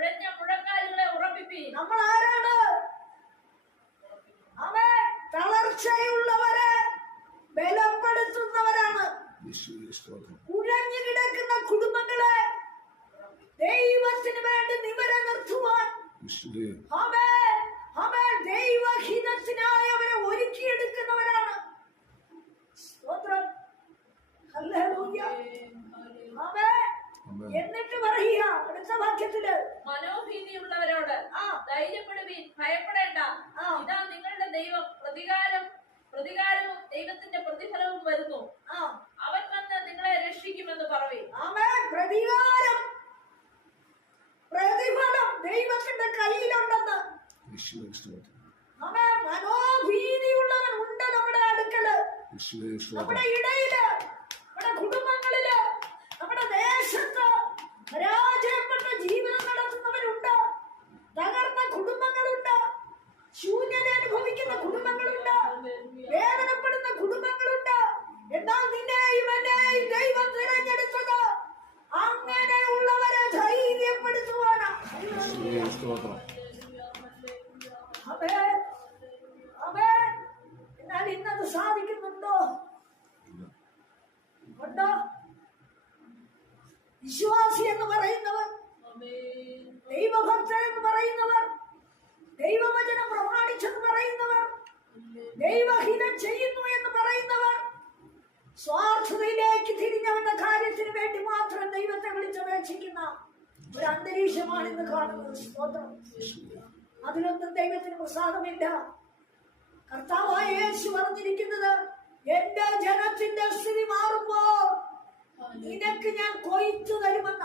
ഉഴഞ്ഞ മുഴങ്കാലുകളെ ഉറപ്പിപ്പീൻ. നമ്മൾ ആരാണ്? ആമേൻ. തളർച്ചയുള്ളവരെ ബലപ്പെടുത്തുന്നവരാണ്. ഉഴഞ്ഞു കിടക്കുന്ന കുടുംബങ്ങളെ ദൈവത്തിന് വേണ്ടി നിവരെ നിർത്തുവാൻ ആമേൻ ആമേൻ ദൈവഹിതത്തിനായി അവരെ ഒരുക്കിയെടുക്കുന്നവരാണ്. സ്തോത്രം. ഹല്ലേലൂയ. ആമേൻ. എന്നിട്ട് പറയുക അടുത്ത വാക്യത്തില്, മനോഭീതിയുള്ളവരോട് ധൈര്യപ്പെടുവീൻ, ഭയപ്പെടേണ്ട. ഇതാ നിങ്ങളുടെ ദൈവം പ്രതികാരവും ദൈവത്തിന്റെ പ്രതിഫലവും വരുന്നു. അവൻ വന്ന് നിങ്ങളെ രക്ഷിക്കുമെന്ന് പറവീൻ. ആമേൻ. പ്രതിഫലം ദൈവത്തിന്റെ കയ്യിലുണ്ടെന്ന്. ആമേൻ. മനോഭീതിയുള്ളവൻ ഉണ്ട് നമ്മുടെ അടുക്കല്, നമ്മുടെ ഇടയില്, നമ്മുടെ കുടുംബങ്ങളില്, നമ്മുടെ ദേശത്ത്. പരാജയപ്പെട്ട ജീവിതം നടത്തുന്നവരുണ്ട്, തകർന്ന കുടുംബങ്ങളുണ്ട്, ശൂന്യത അനുഭവിക്കുന്ന കുടുംബങ്ങളുണ്ട്, വേദനപ്പെടുന്ന കുടുംബങ്ങളുണ്ട്. എന്നാൽ നിന്നെയും എന്നെയും ദൈവം തിരഞ്ഞെടുത്തത് അങ്ങനെയുള്ളവരെ ധൈര്യപ്പെടുത്തുവാനാണ്. എന്നാൽ ഇന്നത് സാധിക്കുന്നുണ്ടോ? ഉണ്ടോ? വിശ്വാസി എന്ന് പറയുന്നവർ, ദൈവഭക്തൻ എന്ന് പറയുന്നവർ, ദൈവവചനം പ്രമാണിച്ചെന്ന് പറയുന്നവർ, ദൈവഹിതം ചെയ്യുന്നു എന്ന് പറയുന്നവർ, സ്വാർത്ഥതയിലേക്ക് തിരിഞ്ഞവന്റെ കാര്യത്തിന് വേണ്ടി മാത്രം ദൈവത്തെ വിളിച്ചപേക്ഷിക്കുന്ന ഒരു അന്തരീക്ഷമാണ് ഇന്ന് കാണുന്നത്. സ്തോത്രം. അതിലൊന്നും ദൈവത്തിന് പ്രസാദമില്ല. കർത്താവായ യേശു പറഞ്ഞിരിക്കുന്നത്, എന്റെ ജനത്തിന്റെ സ്ഥിതി മാറുമ്പോ നിനക്ക് ഞാൻ കൊയ്ത്തു തരുമെന്ന.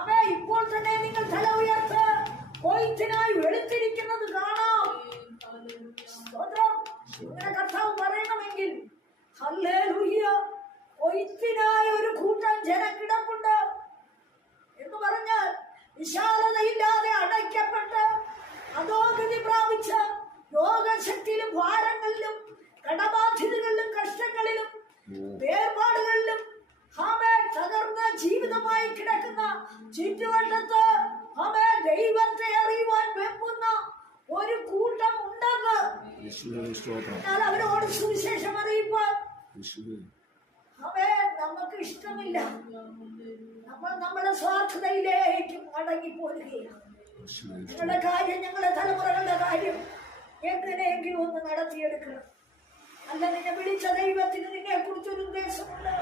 അവേ, ഇപ്പോൾ തന്നെ നിങ്ങൾ തല ഉയർത്ത് കൊയ്ത്തിനായി വെളുത്തിരിക്കുന്നത് കാണാം. സ്തോത്രം. ഇങ്ങനെ കർത്താവ് പറയണമെങ്കിൽ, ഹല്ലേലൂയ, കൊയ്ത്തിനായി ഒരു കൂട്ടം ജനം കിടപ്പുണ്ട് എന്ന് പറഞ്ഞാൽ, വിശാലതയില്ലാതെ അടയ്ക്കപ്പെട്ട് അധോഗതി പ്രാപിച്ച രോഗശക്തിയിലും ഭാരങ്ങളിലും കടബാധ്യതകളിലും കഷ്ടങ്ങളിലും വേർപാടുകളിലും തകർന്ന ജീവിതമായി കിടക്കുന്ന ചുറ്റുവട്ടത്ത് ദൈവത്തെ അറിയുവാൻ വെമ്പുന്ന ഒരു കൂട്ടം ഉണ്ടെന്ന്. എന്നാൽ അവരോട് സുവിശേഷം അറിയിപ്പാൻ നമുക്ക് ഇഷ്ടമില്ല. നമ്മൾ നമ്മുടെ സ്വാർത്ഥതയിലേക്ക് മടങ്ങിപ്പോരുകയാണ്. ഞങ്ങളുടെ കാര്യം, ഞങ്ങളുടെ തലമുറകളുടെ കാര്യം എങ്ങനെയെങ്കിലും ഒന്ന് നടത്തിയെടുക്കണം. അല്ല, നിന്നെ വിളിച്ച ദൈവത്തിന് നിന്നെ കുറിച്ചൊരു ഉദ്ദേശമുണ്ട്.